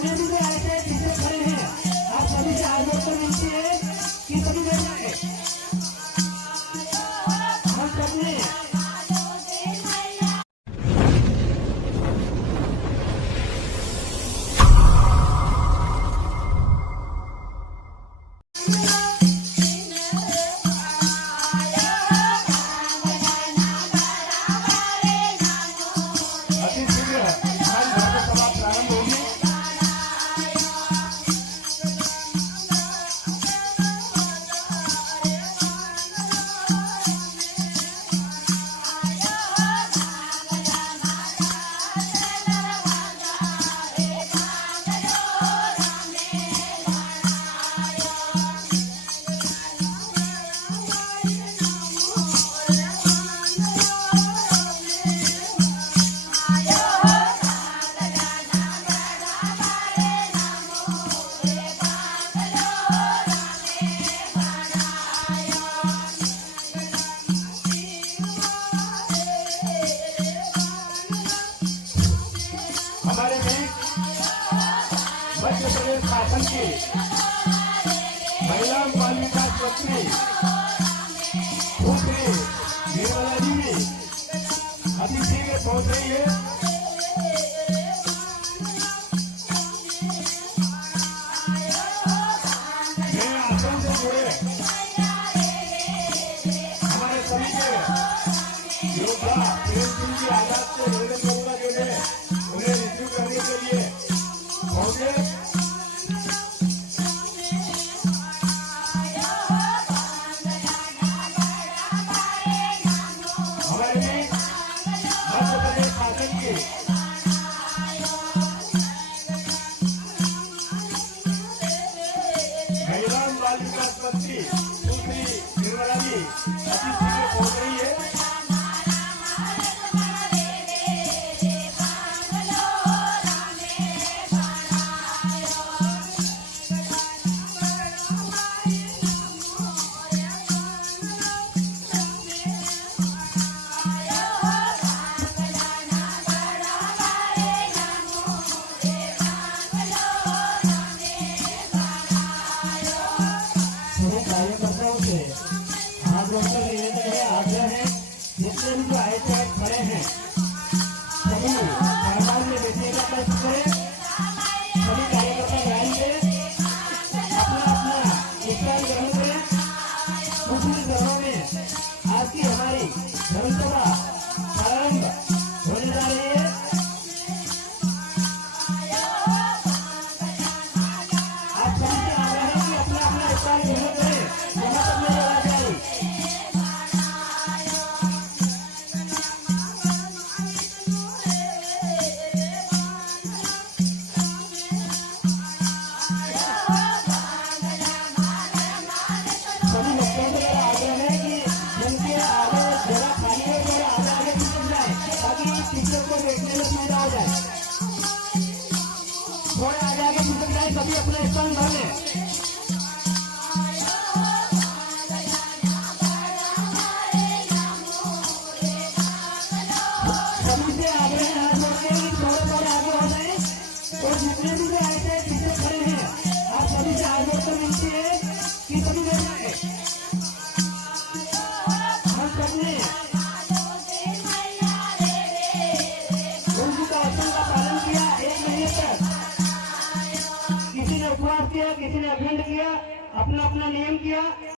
जितने भी आए थे पीछे खड़े हैं, आप सभी से हाथ जोड़कर विनती है कि सभी बैठ जाए। हम सबने हमारे में मध्य प्रदेश शासन की महिला बाल विकास मंत्री श्री निर्मला जी भी अतिथि में पहुंच रही है। मैं आश्रम से जुड़े हमारे सभी के योद्धा प्रेम सिंह जी आजाद से निवेदन करूंगा जो है उन्हें रिसीव करने के लिए पहुंचे। हमारे में मध्य प्रदेश शासन की महिला बाल विकास मंत्री श्री निर्मला जी अतिथि में पहुंच रही है। कार्यकर्ताओं से हाथ जोड़कर निवेदन है, आग्रह है, जितने भी जो आए थे आज खड़े हैं सभी दरबार में बैठने का प्रयत्न करें। सभी कार्यकर्ता लाइन में अपना अपना स्थान ग्रहण करें। कुछ ही घरों में आज की हमारी धर्मसभा प्रारंभ होने जा रही है। आप सभी से आग्रह है कि अपना अपना स्थान ग्रहण करें। सभी बच्चों से आग्रह है कि जिनके आगे जगह खाली है वो आगे खिसक जाए ताकि टीचर को बैठने में सुविधा हो जाए। थोड़े आगे खिसक जाए, सभी अपना स्थान भर लें। सभी से आग्रह है हाथ जोड़ के कि थोड़े आगे हो जाए। और जितने भी आए थे पीछे खड़े हैं, आप सभी से हाथ जोड़कर विनती है कि सभी बैठ जाए। हम सबने उनकी आसन का पालन किया 1 महीने तक। किसी ने उपवास किया, किसी ने अखंड किया, अपना अपना नियम किया।